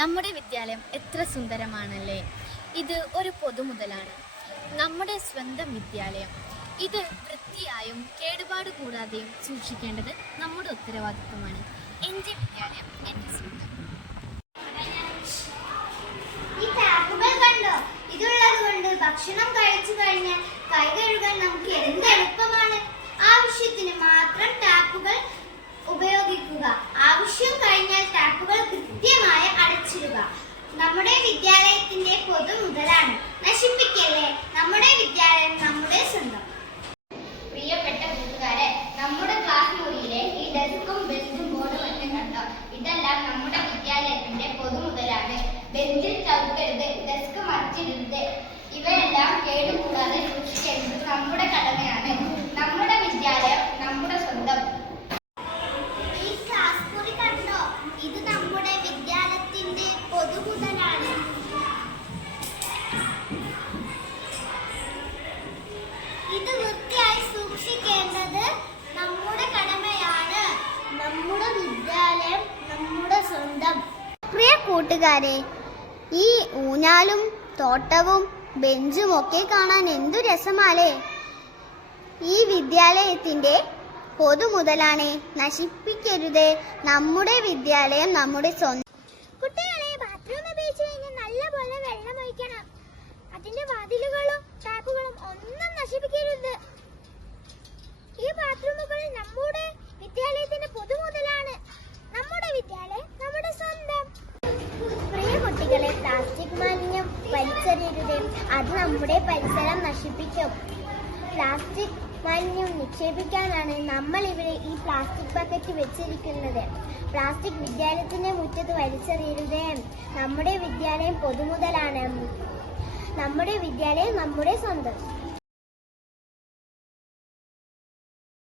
നമ്മുടെ വിദ്യാലയം എത്ര സുന്ദരമാണല്ലേ. ഇത് ഒരു പൊതുമുതലാണ്. നമ്മുടെ സ്വന്തം വിദ്യാലയം. ഇത് വൃത്തിയായും കേടുപാട് കൂടാതെയും സൂക്ഷിക്കേണ്ടത് നമ്മുടെ ഉത്തരവാദിത്വമാണ്. എൻ്റെ വിദ്യാലയം എൻ്റെ സ്വന്തം. ഈ ടാപ്പുകൾ കണ്ടോ? ഇതുള്ളത് കൊണ്ട് ഭക്ഷണം കഴിച്ചു കഴിഞ്ഞാൽ കൈ കഴുകാൻ നമുക്ക് എന്ത് എളുപ്പമാണ്. ആവശ്യത്തിന് മാത്രം ടാപ്പുകൾ ഉപയോഗിക്കുക. ആവശ്യം കഴിഞ്ഞാൽ ടാപ്പുകൾ കൃത്യമായി അടച്ചിടുക. നമ്മുടെ വിദ്യാലയത്തിന്റെ പൊതുമുതലാണ്. നശിപ്പിക്കല്ലേ. നമ്മുടെ വിദ്യാലയം നമ്മുടെ സ്വന്തം. പ്രിയപ്പെട്ട കൂട്ടുകാരെ, നമ്മുടെ ക്ലാസ് മുറിയിലെ ഈ ഡെസ്കും ബെഞ്ചും ബോർഡും മറ്റും കണ്ടോ? ഇതെല്ലാം നമ്മുടെ വിദ്യാലയത്തിന്റെ പൊതുമുതലാണ്. ബെഞ്ചിൽ ചവിട്ടരുത്, ഡെസ്ക് മറിച്ചിടരുത്. ഇവയെല്ലാം കേടുകൂടാതെ സൂക്ഷിക്കേണ്ടത് നമ്മുടെ കടമയാണ്. നമ്മുടെ വിദ്യാലയം നമ്മുടെ സ്വന്തം. ഈ ക്ലാസ് മുറി കണ്ടോ? ഇത് നമ്മുടെ വിദ്യാലയത്തിന്റെ പൊതുമുതലാണ്. ഇത് വൃത്തിയായി സൂക്ഷിക്കേണ്ടത് നമ്മുടെ കടമയാണ്. നമ്മുടെ വിദ്യാലയം നമ്മുടെ സ്വന്തം. പ്രിയ കൂട്ടുകാരെ, ഈ ഊഞ്ഞാലും തോട്ടവും ബെഞ്ചും ഒക്കെ കാണാൻ എന്തു രസമാലേ. ഈ വിദ്യാലയത്തിന്റെ പൊതുമുതലാണ്. നശിപ്പിക്കരുത്. നമ്മുടെ വിദ്യാലയം നമ്മുടെ സ്വന്തം. കുട്ടികളെ, ബാത്റൂം ഉപയോഗിച്ച് കഴിഞ്ഞാൽ നല്ലപോലെ വെള്ളം ഒഴിക്കണം. അതിന്റെ വാതിലുകളും ടാപ്പുകളും ഒന്നും നശിപ്പിക്കരുത്. ഈ ബാത്റൂമുകൾ നമ്മുടെ വിദ്യാലയത്തിന്റെ പൊതുമുതലാണ്. നമ്മുടെ വിദ്യാലയം നമ്മുടെ സ്വന്തം. പ്രിയ കുട്ടികളെ, പ്ലാസ്റ്റിക് മാലിന്യം വലിച്ചെറിയരുത്. അത് നമ്മുടെ പരിസരം നശിപ്പിക്കും. പ്ലാസ്റ്റിക് മാലിന്യം നിക്ഷേപിക്കാനാണ് നമ്മൾ ഇവിടെ ഈ പ്ലാസ്റ്റിക് ബക്കറ്റ് വെച്ചിരിക്കുന്നത്. പ്ലാസ്റ്റിക് വിദ്യാലയത്തിന്റെ മുറ്റത്ത് വലിച്ചെറിയരുത്. നമ്മുടെ വിദ്യാലയം പൊതുമുതലാണ്. നമ്മുടെ വിദ്യാലയം നമ്മുടെ സ്വന്തം.